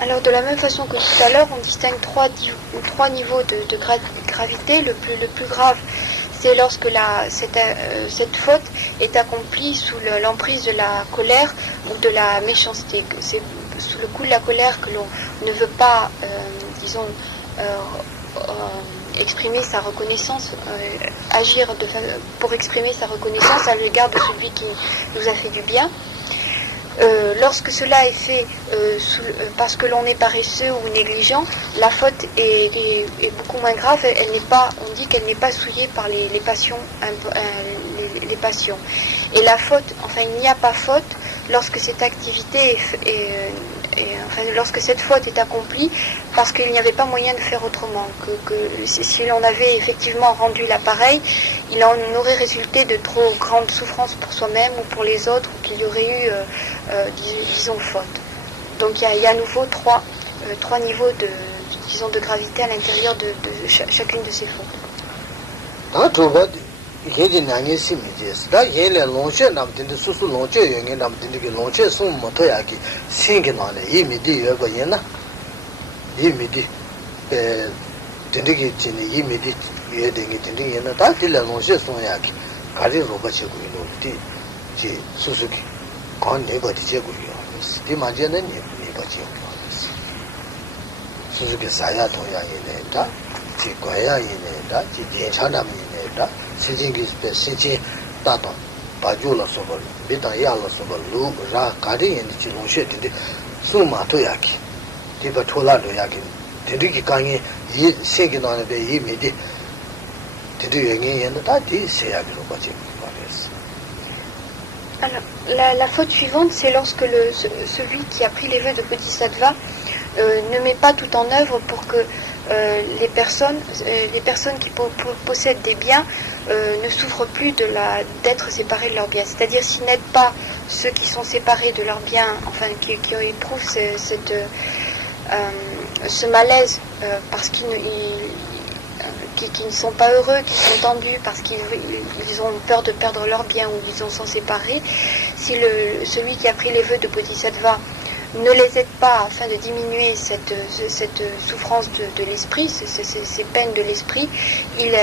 Alors de la même façon que tout à l'heure, on distingue trois niveaux de gravité. Le plus grave, c'est lorsque cette faute est accomplie sous l'emprise de la colère ou de la méchanceté. C'est sous le coup de la colère que l'on ne veut pas, exprimer sa reconnaissance, agir pour exprimer sa reconnaissance à l'égard de celui qui nous a fait du bien. Lorsque cela est fait parce que l'on est paresseux ou négligent, la faute est beaucoup moins grave. On dit qu'elle n'est pas souillée par les passions, les passions. Et la faute, il n'y a pas faute lorsque cette activité lorsque cette faute est accomplie, parce qu'il n'y avait pas moyen de faire autrement. Si l'on avait effectivement rendu l'appareil, il en aurait résulté de trop grandes souffrances pour soi-même ou pour les autres, ou qu'il y aurait eu, faute. Donc il y a à nouveau trois niveaux de gravité à l'intérieur de chacune de ces fautes. Yeji nange simi jes da yele lonche nam tinde susu lonche yenge nam tinde ke lonche sum moto yaki singe nale yimidi yoba yena yimidi tinde ke chini yimidi yedenge tinde yena da tile lonche sum yaki gari roba che guino ti ji susu ki kon ne ba ti che guino ti ma je ne ba che guino susu ke saya to ya yene da ji kwa ya yene da ji den cha nam yene da Sijingi Sijin Tata Bajula Sobal, Bita Yala Sobal, Lu Ra Kadi and Chilonshe did Suma Toyaki, Tiba Tola Doyaki, Tidiki Kangi, Yi singing on a day, Yi Midi, Tidu and the Tati, say I will watch it. Alors, la faute suivante, c'est lorsque celui qui a pris les vœux de Bodhisattva ne met pas tout en œuvre pour que les personnes qui possèdent des biens ne souffrent plus d'être séparés de leurs biens. C'est-à-dire s'ils n'aident pas ceux qui sont séparés de leurs biens, qui éprouvent ce malaise parce qu'ils ne sont pas heureux, qu'ils sont tendus parce qu'ils ont peur de perdre leurs biens ou ils en sont séparés. Si celui qui a pris les vœux de Bodhisattva ne les aide pas afin de diminuer cette souffrance de l'esprit, ces peines de l'esprit, il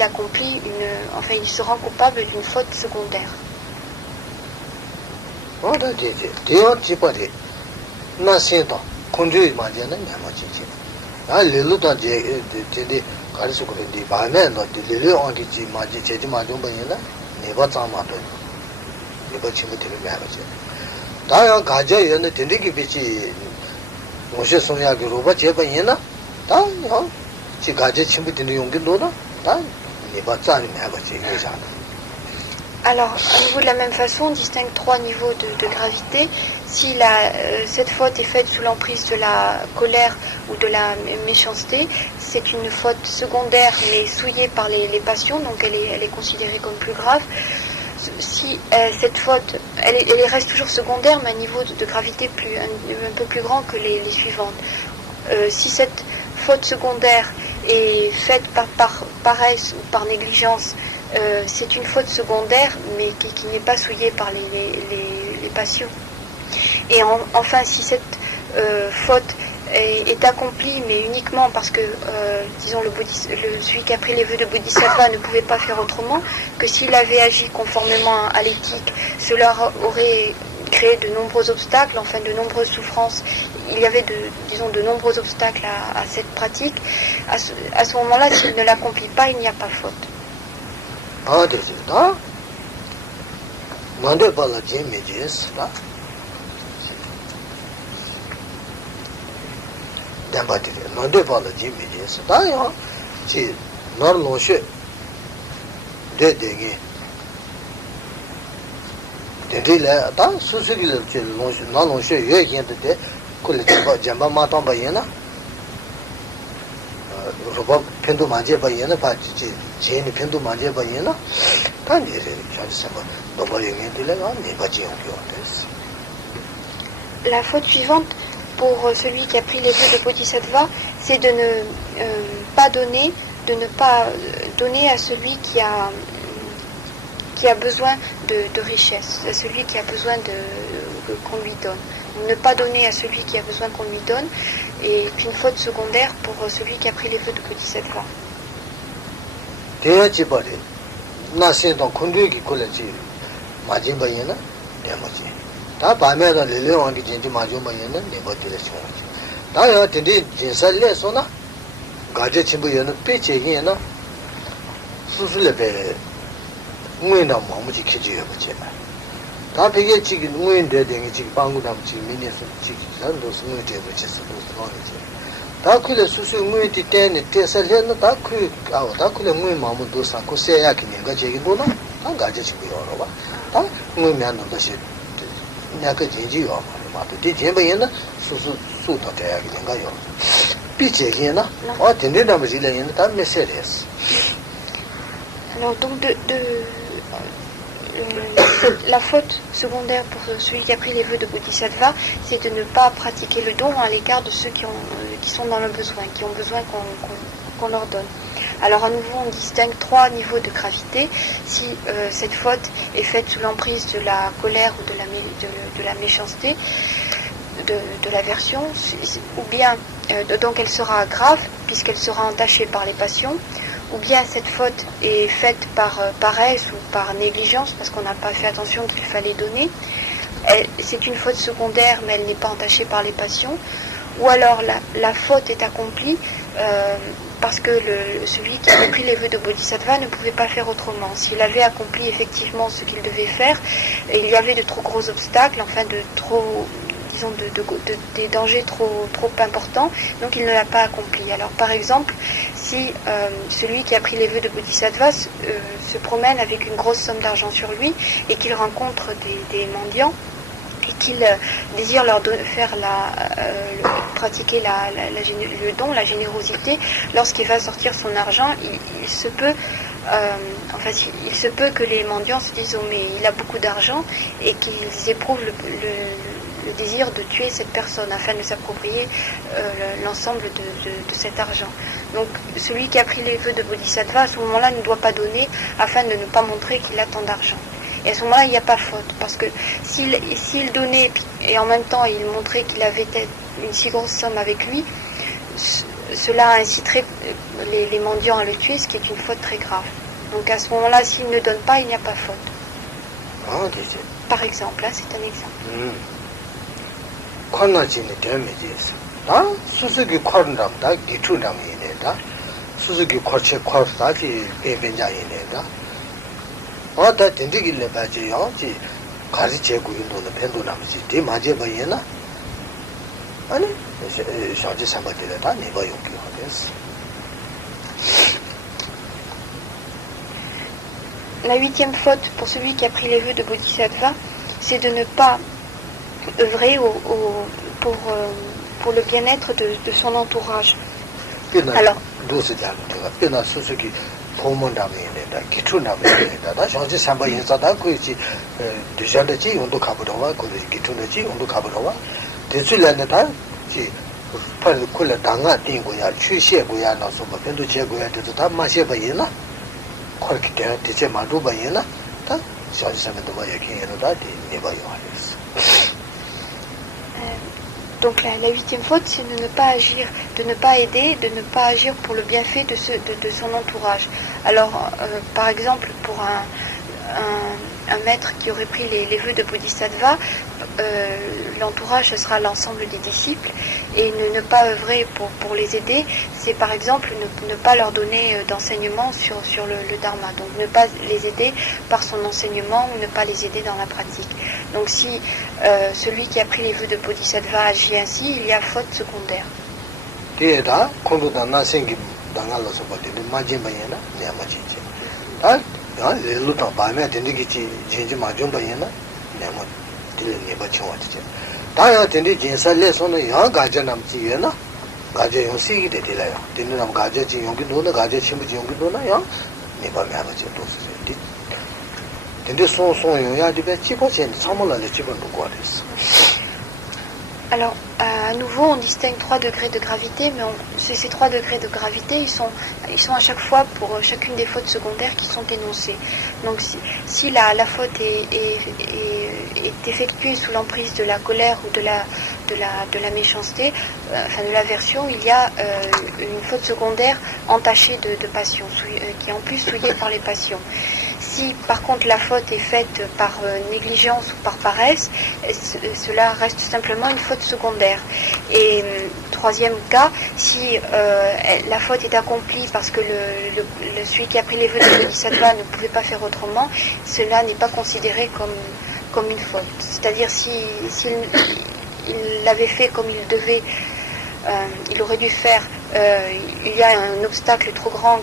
accomplit il se rend coupable d'une faute secondaire. 다야 가져 얘는 된디기 비치 모셔 송야기 로바 제반이나 다 지 가져 친구 된디 용기 노나 다 네바 짜니 해봐지 이거잖아. Alors, à nouveau de la même façon, on distingue trois niveaux de gravité. Si cette faute est faite sous l'emprise de la colère ou de la méchanceté, c'est une faute secondaire mais souillée par les passions, donc elle est considérée comme plus grave. Si cette faute, elle reste toujours secondaire, mais à un niveau de gravité un peu plus grand que les suivantes. Si cette faute secondaire est faite par paresse ou par négligence, c'est une faute secondaire, mais qui n'est pas souillée par les passions. Et enfin, si cette faute est accompli, mais uniquement parce que, celui qui a pris les vœux de Bodhisattva ne pouvait pas faire autrement, que s'il avait agi conformément à l'éthique, cela aurait créé de nombreux obstacles, de nombreuses souffrances. Il y avait de nombreux obstacles à cette pratique. À ce moment-là, s'il ne l'accomplit pas, il n'y a pas faute. Dambati non de parla di media sta io ci non lo sce de deghe de la ta su su di ci non lo sce ye yen de quelle jamba ma ta ba yena roba pendu manje ba yena pa ci je ni pendu manje ba yena ta ni re ci sa ba do ba yen de la ne ba ci La faute suivante pour celui qui a pris les vœux de Bodhisattva, c'est de ne pas donner à celui qui a qui a besoin de richesse, à celui qui a besoin qu'on lui donne. Ne pas donner à celui qui a besoin qu'on lui donne est une faute secondaire pour celui qui a pris les vœux de Bodhisattva. 다 되게 지금 무인데 되게 지금 방구담 지금 미니스 지금 산도 스무에 되고 있어. 다 그래 수수 무인티 때는 때살려는 다 그래 무인 마음도 사고 세야 기능가 저기 뭐나 안 가져 지금 여러 봐. 다 무인면 것이 내가 진지요. 맞도 뒤집어야는 수수 수도 돼야 기능가요. 비제기나 어 된다면 지려는 다 메시지스. Alors donc la faute secondaire pour celui qui a pris les vœux de Bodhisattva, c'est de ne pas pratiquer le don à l'égard de ceux qui sont dans le besoin, qui ont besoin qu'on leur donne. Alors à nouveau, on distingue 3 niveaux de gravité. Si cette faute est faite sous l'emprise de la colère ou de la méchanceté, de l'aversion, ou bien donc elle sera grave puisqu'elle sera entachée par les passions, ou bien cette faute est faite par paresse ou par négligence parce qu'on n'a pas fait attention qu'il fallait donner. C'est une faute secondaire mais elle n'est pas entachée par les passions. Ou alors la faute est accomplie parce que celui qui a pris les vœux de Bodhisattva ne pouvait pas faire autrement. S'il avait accompli effectivement ce qu'il devait faire, il y avait de trop gros obstacles, enfin des dangers trop importants, donc il ne l'a pas accompli. Alors par exemple, si celui qui a pris les vœux de Bodhisattva se promène avec une grosse somme d'argent sur lui et qu'il rencontre des mendiants et qu'il désire leur faire pratiquer le don, la générosité, lorsqu'il va sortir son argent, il se peut que les mendiants se disent « Oh mais il a beaucoup d'argent » et qu'ils éprouvent le désir de tuer cette personne afin de s'approprier l'ensemble de cet argent. Donc celui qui a pris les vœux de Bodhisattva, à ce moment-là, ne doit pas donner afin de ne pas montrer qu'il a tant d'argent. Et à ce moment-là, il n'y a pas faute, parce que s'il donnait et en même temps il montrait qu'il avait une si grosse somme avec lui, cela inciterait les mendiants à le tuer, ce qui est une faute très grave. Donc à ce moment-là, s'il ne donne pas, il n'y a pas faute. Par exemple, là c'est un exemple. 권나지는 데미지스. 수수기 권람다 기초람이네다. 수수기 거체 거사지 배변자이네다. 어다 된디길래 봐지요. 지 가지 제고 인도는 펜도남지 디 맞아 봐이나. 아니 샤지 삼바데다 네바 용기 하겠어. La 8e faute pour celui qui a pris les vœux de Bodhisattva, c'est de ne pas œuvrer pour le bien-être de son entourage. Alors, donc la 8e faute, c'est de ne pas agir, de ne pas aider, de ne pas agir pour le bienfait de son entourage. Alors, par exemple, pour un maître qui aurait pris les vœux de Bodhisattva, l'entourage, ce sera l'ensemble des disciples, et ne pas œuvrer pour les aider, c'est par exemple ne pas leur donner d'enseignement sur le dharma, donc ne pas les aider par son enseignement ou ne pas les aider dans la pratique. Donc si celui qui a pris les vœux de Bodhisattva agit ainsi, il y a faute secondaire. Alors, À nouveau, on distingue 3 degrés de gravité, mais ces 3 degrés de gravité, ils sont à chaque fois pour chacune des fautes secondaires qui sont énoncées. Donc si la faute est effectuée sous l'emprise de la colère ou de la méchanceté, de l'aversion, il y a une faute secondaire entachée de passion, qui est en plus souillée par les passions. Si par contre la faute est faite par négligence ou par paresse, cela reste simplement une faute secondaire. Et troisième cas, si la faute est accomplie parce que celui qui a pris les vœux de Bodhisattva ne pouvait pas faire autrement, cela n'est pas considéré comme une faute. C'est-à-dire s'il l'avait fait comme il devait, il aurait dû faire, il y a un obstacle trop grand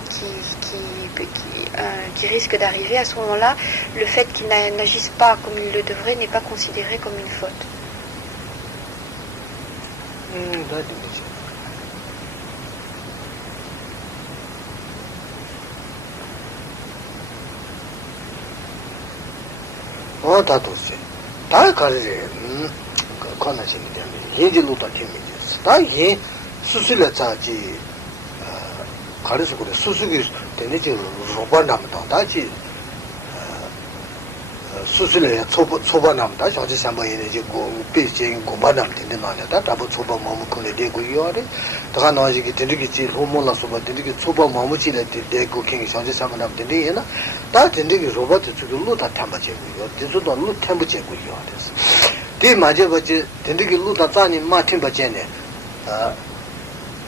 qui risque d'arriver, à ce moment-là, le fait qu'il n'agisse pas comme il le devrait n'est pas considéré comme une faute. 가르스고래 수수기 되는지 로반남다 다지 수술에 초반남다 저지 삼바이네 고 비제 고반남 되는 말이다 다보 초반 마음 콜레 되고 요아래 다가 나지기 되는지 호모라 소바 되는지 초반 마음지래 되고 킹이 저지 삼바남 되는이나 다 되는지 로봇 주로 다 탐바제고요 뒤서도 루 탐바제고요 됐어 디 맞아버지 되는지 루다 자니 마팀바제네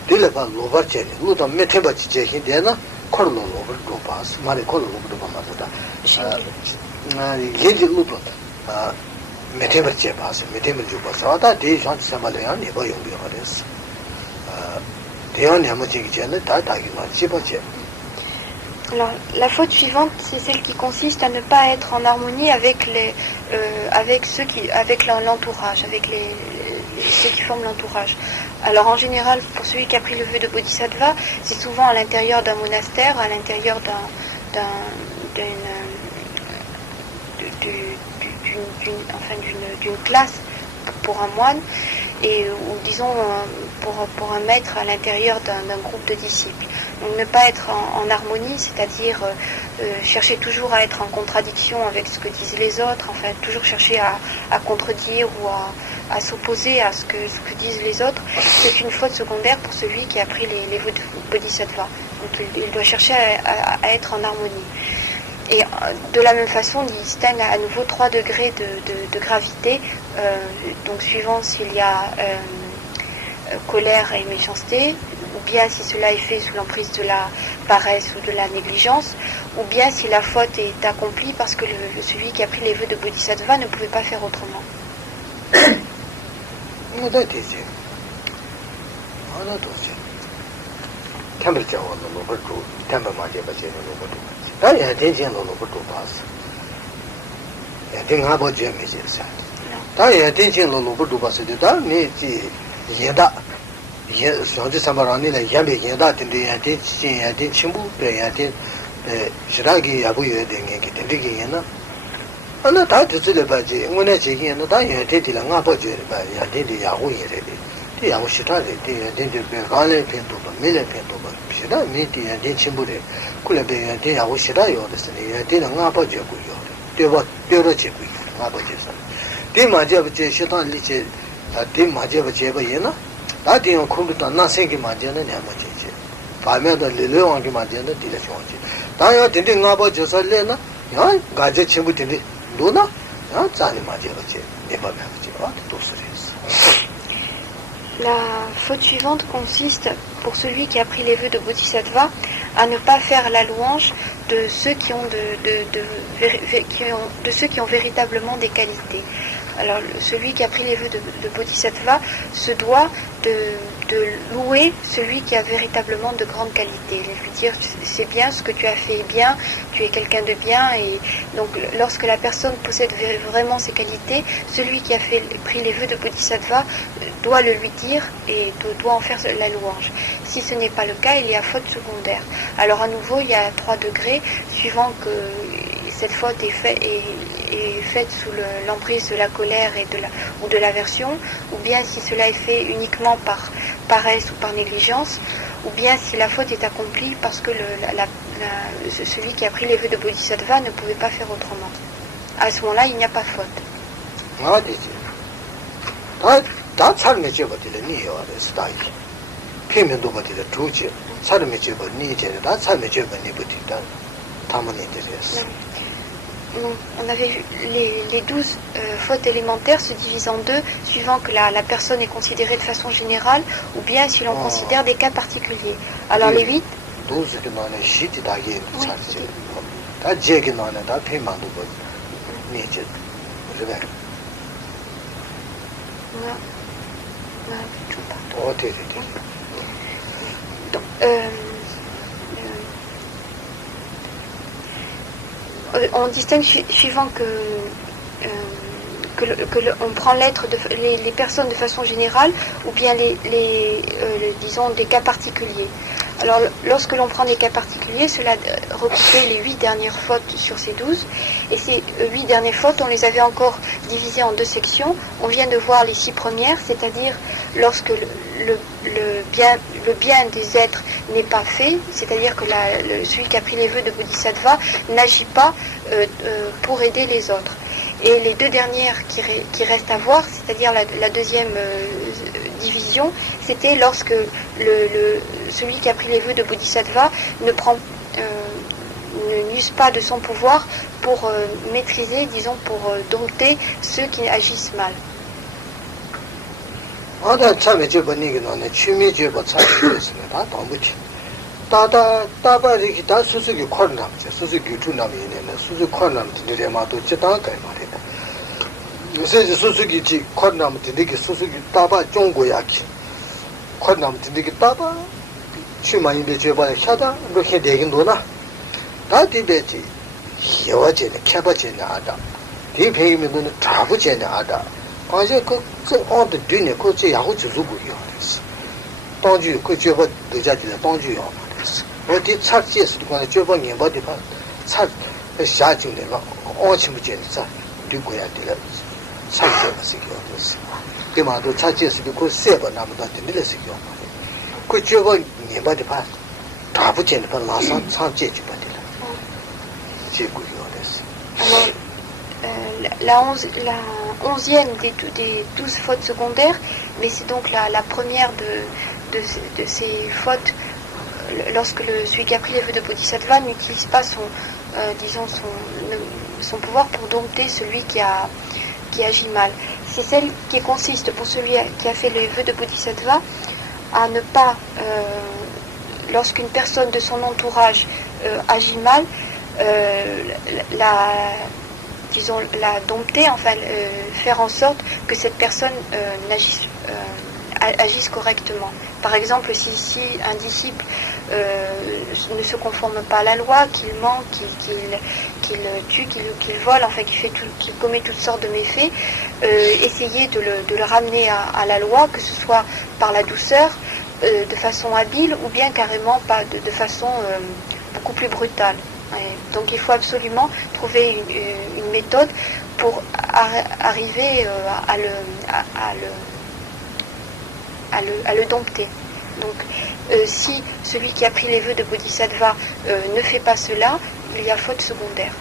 딜레바 로버체니 루다 메테바치 제힌데나 콜로 로버바스 마리 콜로 로버바마다 예지 루바 메테바체 바스 메테바주 바사다 데이션 사말이야 네버 용비하레스 대원이 한번 제기제는 다 다기만 집어제. Alors, la faute suivante, c'est celle qui consiste à ne pas être en harmonie avec l'entourage, avec ceux qui forment l'entourage. Alors, en général, pour celui qui a pris le vœu de Bodhisattva, c'est souvent à l'intérieur d'un monastère, à l'intérieur d'une classe pour un moine, ou disons pour un maître à l'intérieur d'un groupe de disciples. Donc ne pas être en harmonie, c'est-à-dire chercher toujours à être en contradiction avec ce que disent les autres, enfin toujours chercher à contredire ou à s'opposer à ce que disent les autres, c'est une faute secondaire pour celui qui a pris les vœux de Bodhisattva. Donc il doit chercher à être en harmonie. Et de la même façon, il distingue à nouveau 3 degrés de gravité, donc suivant s'il y a colère et méchanceté, ou bien si cela est fait sous l'emprise de la paresse ou de la négligence, ou bien si la faute est accomplie parce que celui qui a pris les vœux de Bodhisattva ne pouvait pas faire autrement. 저지 사마라니는 야메 연다 된데 야데 진 야데 친구 배 야데 시라기 야부여 된게 되게 얘나 하나 다 듣을 봐지 응원해 지기는 다 야데디라 nga 버지 봐 야데디 야고이래 디 야고 시타데 디 야데디 배 갈래 펜도 봐 밀레 펜도 봐 시다 미디 야데 친구래 쿨레 배 야데 야고 시라요 됐으니 야데는 nga 버지 고요 되버 되어지 고요 nga 버지서 디 맞아 버지 시탄 리체 디 맞아 버지 봐 얘나 다디는 컴퓨터 나생기 맞잖아 내가지지 밤에도 릴레왕기 맞잖아 디레쇼지 다야 딘데 나버 저살래나 야 가제 친구 딘데 누나 야 자니 맞지지 내 밤에지 또 소리스. La faute suivante consiste, pour celui qui a pris les vœux de Bodhisattva, à ne pas faire la louange de ceux qui ont de ceux qui ont véritablement des qualités. Alors, celui qui a pris les vœux de Bodhisattva se doit de louer celui qui a véritablement de grandes qualités. Lui dire, c'est bien ce que tu as fait bien, tu es quelqu'un de bien. Et donc, lorsque la personne possède vraiment ces qualités, celui qui a pris les vœux de Bodhisattva doit le lui dire et doit en faire la louange. Si ce n'est pas le cas, il y a faute secondaire. Alors, à nouveau, il y a 3 degrés, suivant que cette faute est faite sous l'emprise de la colère ou de l'aversion, ou bien si cela est fait uniquement par paresse ou par négligence, ou bien si la faute est accomplie parce que celui qui a pris les vœux de Bodhisattva ne pouvait pas faire autrement. À ce moment-là, il n'y a pas faute. On avait vu les 12 fautes élémentaires se divisent en deux, suivant que la personne est considérée de façon générale, ou bien si l'on considère des cas particuliers. Alors les 8... on distingue suivant on prend les personnes de façon générale ou bien disons des cas particuliers. Alors lorsque l'on prend des cas particuliers, cela recoupait les 8 dernières fautes sur ces 12, et ces 8 dernières fautes, on les avait encore divisées en 2 sections. On vient de voir les 6 premières, c'est-à-dire lorsque le bien des êtres n'est pas fait, c'est-à-dire que celui qui a pris les vœux de Bodhisattva n'agit pas pour aider les autres. Et les 2 dernières qui restent à voir, c'est-à-dire la deuxième division, c'était lorsque celui qui a pris les vœux de Bodhisattva ne n'use pas de son pouvoir pour maîtriser, disons, pour dompter ceux qui agissent mal. La 11e des 12 fautes secondaires, mais c'est donc la première de ces fautes, lorsque celui qui a pris les vœux de Bodhisattva n'utilise pas son pouvoir pour dompter celui qui agit mal. C'est celle qui consiste pour celui qui a fait les vœux de Bodhisattva à ne pas, lorsqu'une personne de son entourage agit mal, la dompter, enfin faire en sorte que cette personne agisse correctement. Par exemple, si un disciple ne se conforme pas à la loi, qu'il ment, qu'il tue, qu'il vole, enfin qu'il commet toutes sortes de méfaits, essayer de le ramener à la loi, que ce soit par la douceur, de façon habile, ou bien carrément pas de façon beaucoup plus brutale. Et donc il faut absolument trouver une méthode pour arriver à le dompter. Donc si celui qui a pris les vœux de Bodhisattva ne fait pas cela, il y a faute secondaire.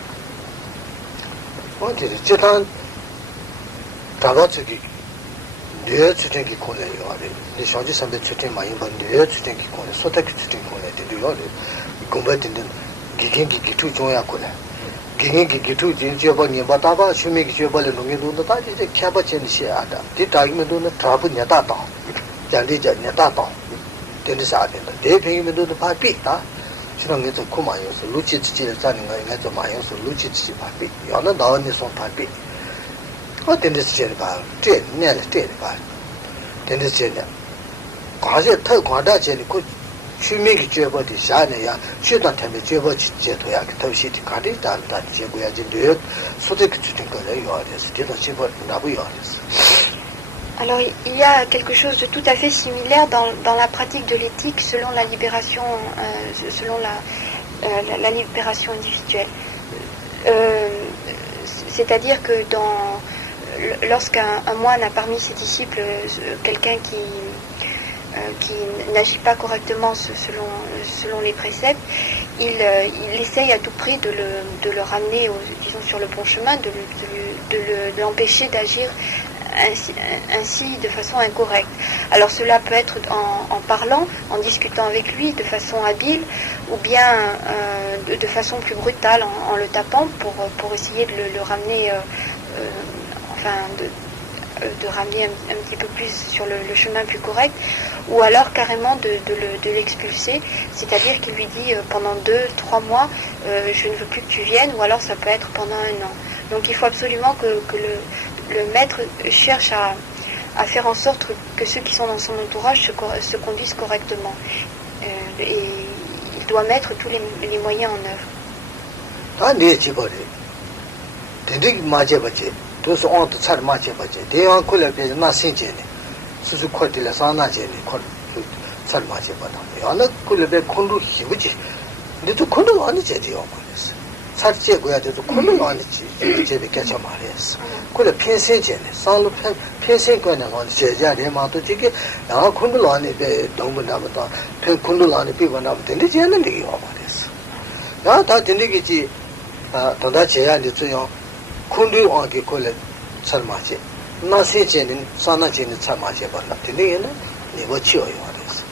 Alors il y a quelque chose de tout à fait similaire dans la pratique de l'éthique selon la libération, selon la libération individuelle. C'est-à-dire que lorsqu'un moine a parmi ses disciples quelqu'un qui n'agit pas correctement selon les préceptes, il essaye à tout prix de le ramener, disons, sur le bon chemin, de l'empêcher d'agir ainsi de façon incorrecte. Alors cela peut être en parlant, en discutant avec lui de façon habile, ou bien de façon plus brutale, en le tapant pour essayer de le ramener, de ramener un petit peu plus sur le chemin plus correct, ou alors carrément de l'expulser, c'est-à-dire qu'il lui dit pendant 2-3 mois je ne veux plus que tu viennes, ou alors ça peut être pendant 1 an. Donc il faut absolument que le maître cherche à faire en sorte que ceux qui sont dans son entourage se conduisent correctement, et il doit mettre tous les moyens en œuvre. Those on the Chad Machi budget. They are cool as nothing, Jenny. Susu Cortilla Sana Jenny, Chad Machi, but on the Kulabe Kundu Hibuji. Little Kundu on the Jetty Omaris. Such a way to Kundu on the Jetty Catchamaris. Could a Piense Jenny, Son of Piense going on Jayadi Mato Jiki, now Kundu on the Dominabata, Kundu on the people of the Jenny Omaris. Now that in the Gigi, Tondachi and the Kundu on the Kole Salmachi, Nasi Sana Jin Samachi, but not in the end, never chill yours.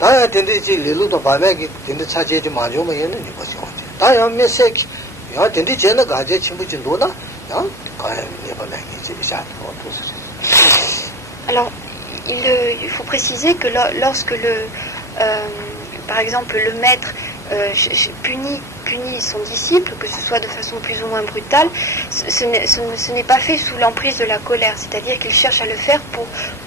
I attended Lilu to Bamaki in the Saji Majuma and it was on. I am mistake. You attended Jenna Gaja Chimuchin Luna? No, I am never like it. Alors, il faut préciser que lorsque par exemple, le maître punit son disciple, que ce soit de façon plus ou moins brutale, ce n'est pas fait sous l'emprise de la colère, c'est-à-dire qu'il cherche à le faire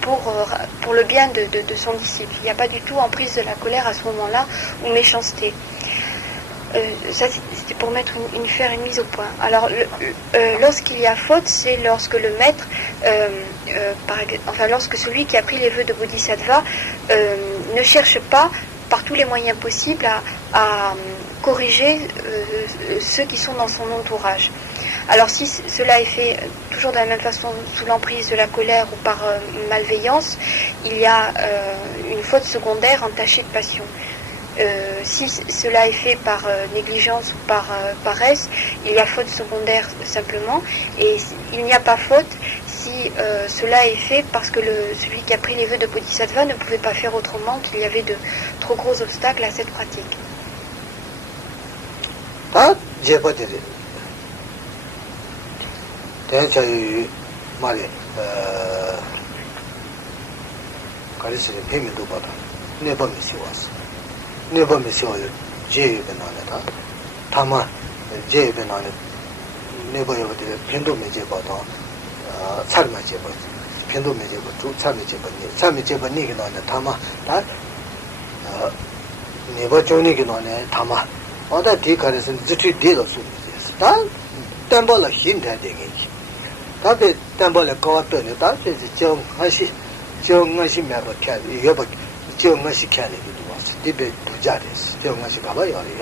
pour le bien de son disciple. Il n'y a pas du tout emprise de la colère à ce moment-là, ou méchanceté. Ça, c'était pour faire une mise au point. Alors, lorsqu'il y a faute, c'est lorsque le maître, lorsque celui qui a pris les vœux de Bodhisattva ne cherche pas par tous les moyens possibles à corriger ceux qui sont dans son entourage. Alors si cela est fait toujours de la même façon, sous l'emprise de la colère ou par malveillance, il y a une faute secondaire entachée de passion. Si cela est fait par négligence ou par paresse, il y a faute secondaire simplement, et il n'y a pas faute si cela est fait parce que celui qui a pris les vœux de Bodhisattva ne pouvait pas faire autrement, qu'il y avait de trop gros obstacles à cette pratique. Ah, j'ai pas dit. Never miss your J. Benana, Tama, J. Benana, never ever did Pendo Majabata, Salma Jabot, Pendo Majabot, Sami Japanik on the Tama, that never joining on a Tama, or that decoration is the 3 days of Sumis. That temple a hint at the age. That is temple a god to the that is Joe Nashi Mabba Cat, you have a Joe Nashi Canning. Did Bujaris, Jonas Cabayori,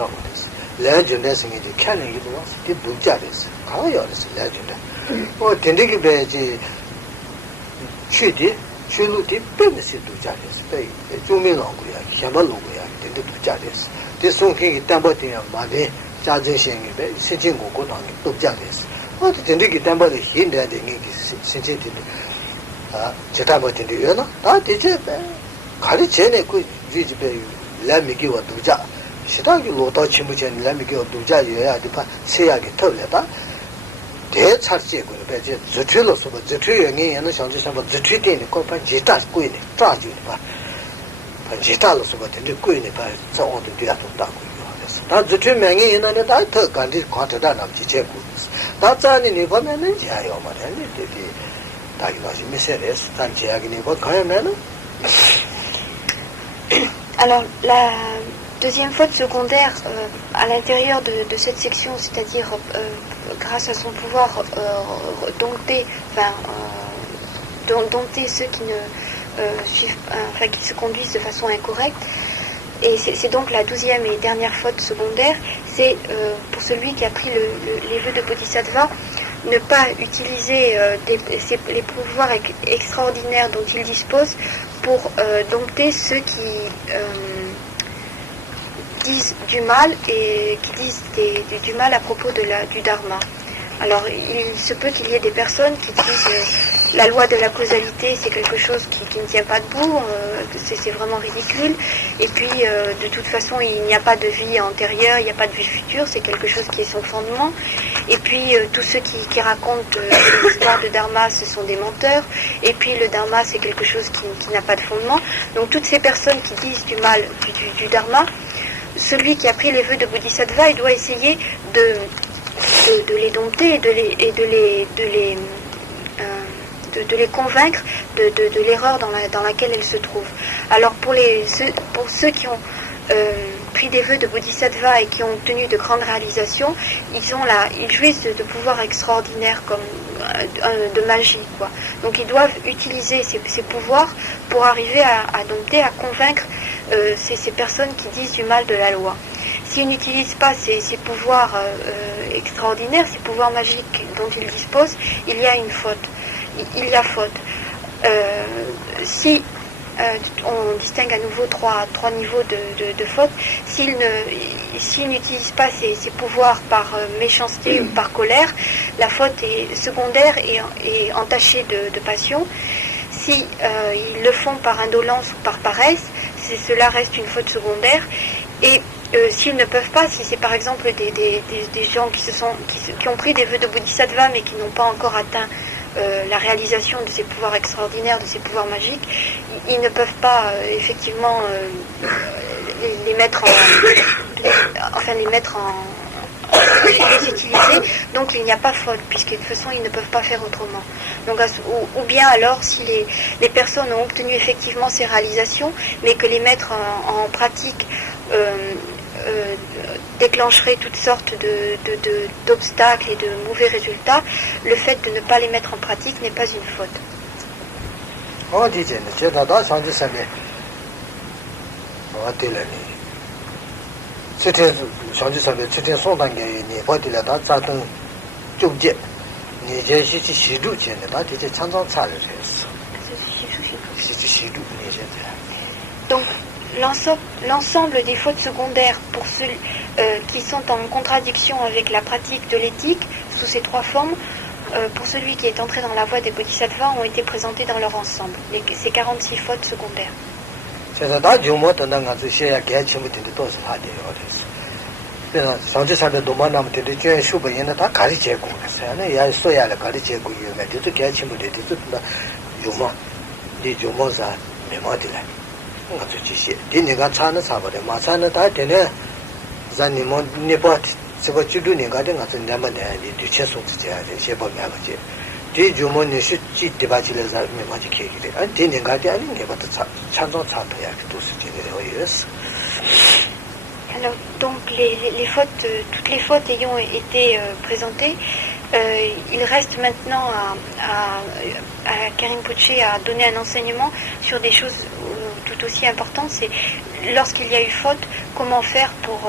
legend as in the canning it was, did Bujaris, Cabayoris legend. Or Tendiki Chidi, Chuluti, Bemis Bujaris, they Jumi Longuia, Shamaluia, the Bujaris. This song king Tambati and Made, Jazing, sitting good on Bujaris. What the Tendiki Tambati hindered the English sensitive Chetabat in the Yona? That is it. Kalichene could reach let me give a duja. Shitaki Lota Chimuchan, let me give a duja, you are the Sayaki Toleta. Dead Sarchi, the Trillos of the tree and the Shantis about the treaty in the company, Jitas Queen, charge you, but Jitalos about the Queen, so on to the other dark. That's the tree mangy in the I took and did Quantadan of Chichekus. That's only Nippon and Jayoma, and the diagnosis, Mrs. Sanjiagini, what kind of manner? Alors, la deuxième faute secondaire à l'intérieur de cette section, c'est-à-dire grâce à son pouvoir dompter ceux qui qui se conduisent de façon incorrecte, et c'est donc la 12e et dernière faute secondaire, c'est pour celui qui a pris les vœux de Bodhisattva, ne pas utiliser les pouvoirs extraordinaires dont il dispose pour dompter ceux qui disent du mal et qui disent du mal à propos du dharma. Alors il se peut qu'il y ait des personnes qui disent la loi de la causalité c'est quelque chose qui ne tient pas debout, c'est vraiment ridicule, et puis de toute façon il n'y a pas de vie antérieure, il n'y a pas de vie future, c'est quelque chose qui est son fondement, et puis tous ceux qui racontent l'histoire de dharma ce sont des menteurs, et puis le dharma c'est quelque chose qui n'a pas de fondement. Donc toutes ces personnes qui disent du mal du dharma, celui qui a pris les vœux de Bodhisattva, il doit essayer de les dompter et de les convaincre de l'erreur dans laquelle elles se trouvent. Alors pour ceux qui ont pris des vœux de Bodhisattva et qui ont obtenu de grandes réalisations, ils jouissent de pouvoirs extraordinaires comme de magie, quoi. Donc ils doivent utiliser ces pouvoirs pour arriver à dompter, à convaincre ces personnes qui disent du mal de la loi. S'ils n'utilisent pas ces pouvoirs extraordinaires, ces pouvoirs magiques dont ils disposent, il y a une faute. Il y a faute. Si on distingue à nouveau trois niveaux de faute, s'ils n'utilisent pas ces pouvoirs par méchanceté ou par colère, la faute est secondaire et entachée de passion. Si ils le font par indolence ou par paresse, cela reste une faute secondaire. Et s'ils ne peuvent pas, si c'est par exemple des gens qui ont pris des vœux de Bodhisattva mais qui n'ont pas encore atteint la réalisation de ces pouvoirs extraordinaires, de ces pouvoirs magiques, ils ne peuvent pas effectivement les utiliser, donc il n'y a pas faute, puisque de toute façon ils ne peuvent pas faire autrement. Donc, ou bien alors si les personnes ont obtenu effectivement ces réalisations, mais que les mettre en pratique déclencherait toutes sortes d'obstacles et de mauvais résultats, le fait de ne pas les mettre en pratique n'est pas une faute. Donc l'ensemble des fautes secondaires pour ceux qui sont en contradiction avec la pratique de l'éthique, sous ces trois formes, pour celui qui est entré dans la voie des bodhisattvas, ont été présentés dans leur ensemble, ces 46 fautes secondaires. Alors, donc les fautes, toutes les fautes ayant été présentées, il reste maintenant à Karim Poche à donner un enseignement sur des choses tout aussi importantes. C'est lorsqu'il y a eu faute, comment faire pour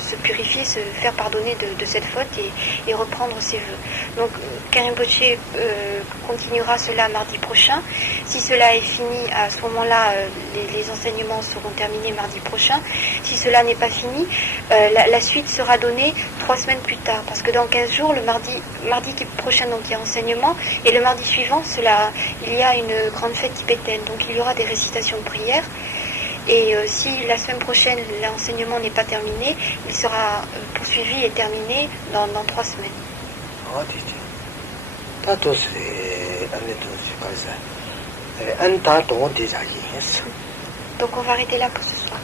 se purifier, se faire pardonner de cette faute et reprendre ses vœux. Donc Karim Poche continuera cela mardi prochain. Si cela est fini, à ce moment-là, les enseignements seront terminés mardi prochain. Si cela n'est pas fini, la suite sera donnée 3 semaines plus tard, parce que dans 15 jours, le mardi prochain, donc il y a enseignement, et le mardi suivant, il y a une grande fête tibétaine, donc il y aura des récitations de prières. Et si la semaine prochaine l'enseignement n'est pas terminé, il sera poursuivi et terminé dans 3 semaines. Donc on va arrêter là pour ce soir.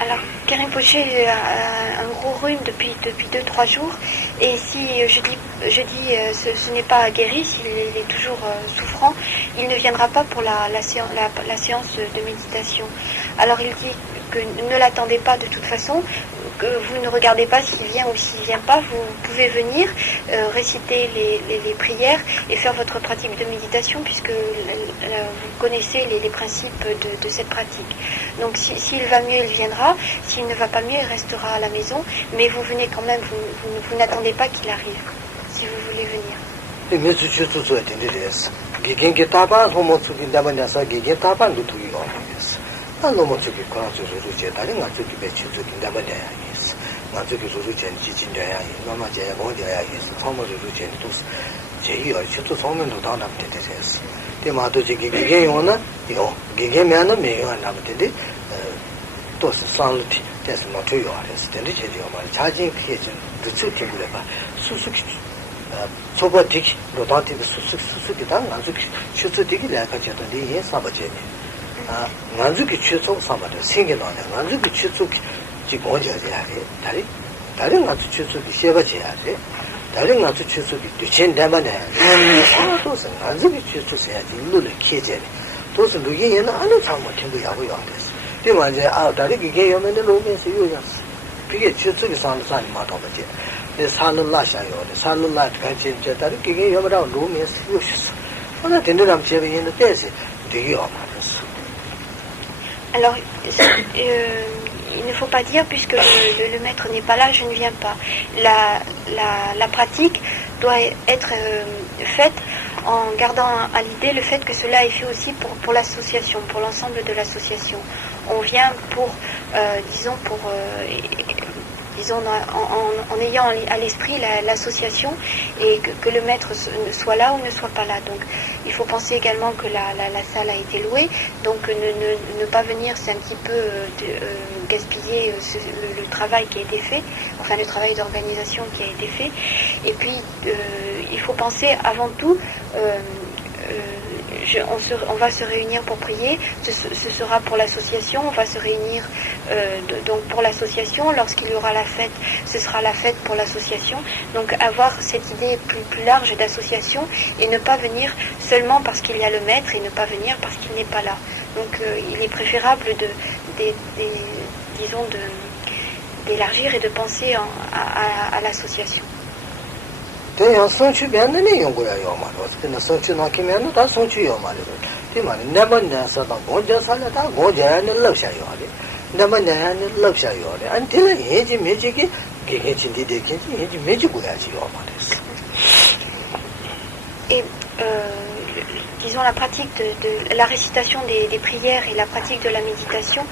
Alors, Karim Poché a un gros rhume depuis 2-3 jours. Et si je dis ce n'est pas guéri, s'il est toujours souffrant, il ne viendra pas pour la séance de méditation. Alors il dit que ne l'attendez pas de toute façon, que vous ne regardez pas s'il vient ou s'il ne vient pas, vous pouvez venir réciter les prières et faire votre pratique de méditation puisque vous connaissez les principes de cette pratique. Donc s'il va mieux, il viendra, s'il ne va pas mieux, il restera à la maison, mais vous venez quand même, vous n'attendez pas qu'il arrive, si vous voulez venir. 소바틱 로단틱 수수기다 나주기 추수되기 내가지도 네 사바제니 아 나주기 추수 사바데 생겨나네 나주기 추수기 지금 어디야 다른 나주 추수기 세바제야 돼 다른 나주 추수기 뒤친다만에 또서 나주기 추수해야지 일로를 키제니 또서 누구에는 아는 사람 팀도 야고요 됐어 대만제 아 다른 이게 요면에 로면서 요였어 그게 추수기 상상이 맞아버지 살라샤요 살라 같이 제다를 기계 여러분 로미스 요시스 오늘 된다람 제가 있는 때에 되게 어마어마했어. Alors il ne faut pas dire puisque le maître n'est pas là, je ne viens pas. La pratique doit être faite en gardant à l'idée le fait que cela est fait aussi pour l'association, pour l'ensemble de l'association. On vient pour, en ayant à l'esprit l'association et que le maître soit là ou ne soit pas là. Donc il faut penser également que la salle a été louée, donc ne pas venir, c'est un petit peu gaspiller le travail qui a été fait, enfin le travail d'organisation qui a été fait. Et puis il faut penser avant tout, on va se réunir pour prier, ce sera pour l'association, on va se réunir donc pour l'association, lorsqu'il y aura la fête, ce sera la fête pour l'association, donc avoir cette idée plus large d'association et ne pas venir seulement parce qu'il y a le maître et ne pas venir parce qu'il n'est pas là. Donc il est préférable d'élargir et de penser à l'association. 대양 성취면은 연구야 요마로 그는 성취나 기면은 다 성취요 말이야. 뒤만 내번에서 다 고저 살다 고저는 럽샤요 하리. 내번에는 럽샤요 하리. 안텔은 예지 매지기 기계 진디데 kinti 예지 매지고야지 요 말이야. Et disons la pratique de la récitation des prières et la pratique de la méditation,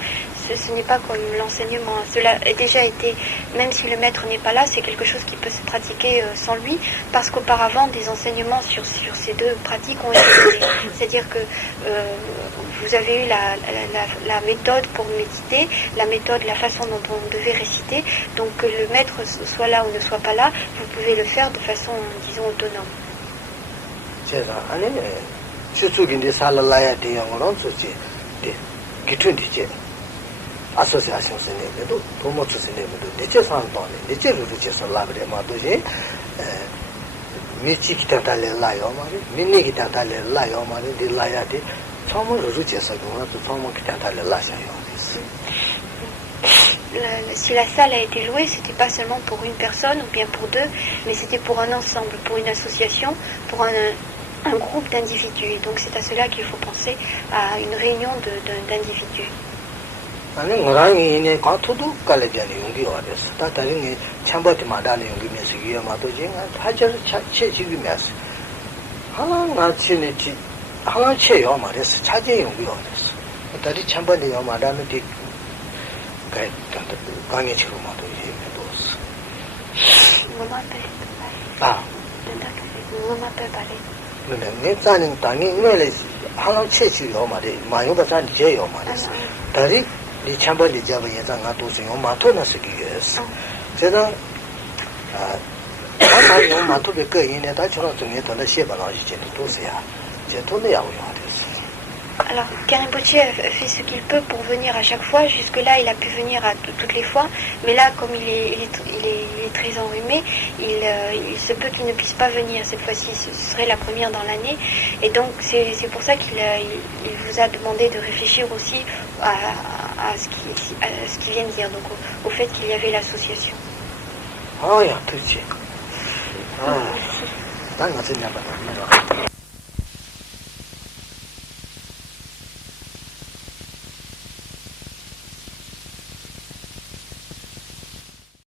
ce n'est pas comme l'enseignement. Cela a déjà été, même si le maître n'est pas là, c'est quelque chose qui peut se pratiquer sans lui, parce qu'auparavant des enseignements sur ces deux pratiques ont été donnés. C'est-à-dire que vous avez eu la méthode pour méditer, la méthode, la façon dont on devait réciter. Donc que le maître soit là ou ne soit pas là, vous pouvez le faire de façon, disons, autonome. 추수긴데 살라야 대형으로 소지 기춘디제 아소시아션 선생님도 도모츠 선생님도 대체 상담에 대체로 대체서 라브레 마도지 미치 기타달레 라요 말이 민니 기타달레 라요 말이 딜라야데 처음으로 루체서 그것도 처음 기타달레 라샤요. Si la salle a été louée, c'était pas seulement pour une personne ou bien pour deux, mais c'était pour un ensemble, pour une association, pour un groupe d'individus. Donc c'est à cela qu'il faut penser, à une réunion d'individus. 아니 ngrangi 가토도 깔려잖아요. 용기 와서 다 다른 참바티 마다는 용기 메시기야 마도지 하절 체지기면서 하나 치네지 하나 체요 말해서 차제 용기 와서 다리 참바티 요 마다는 디 강에 치고 마도지 메도스 네, 내가는 당이 이메일에 하나 체치요 말이 마요가 산 제요 말이야. 다리 이 참번이 잡아 예상아 도스요 마토나스기에서 제가 아마요 마토베 거 인에 다 저런 중에 더 시에바나지 도스야. 제 돈에 야고요. Alors, Karim Potier fait ce qu'il peut pour venir à chaque fois. Jusque-là, il a pu venir à toutes les fois. Mais là, comme il est très enrhumé, il se peut qu'il ne puisse pas venir cette fois-ci. Ce serait la première dans l'année. Et donc, c'est pour ça qu'il vous a demandé de réfléchir aussi à ce qu'il vient de dire, donc au fait qu'il y avait l'association. Oh, il y a un petit. Ah,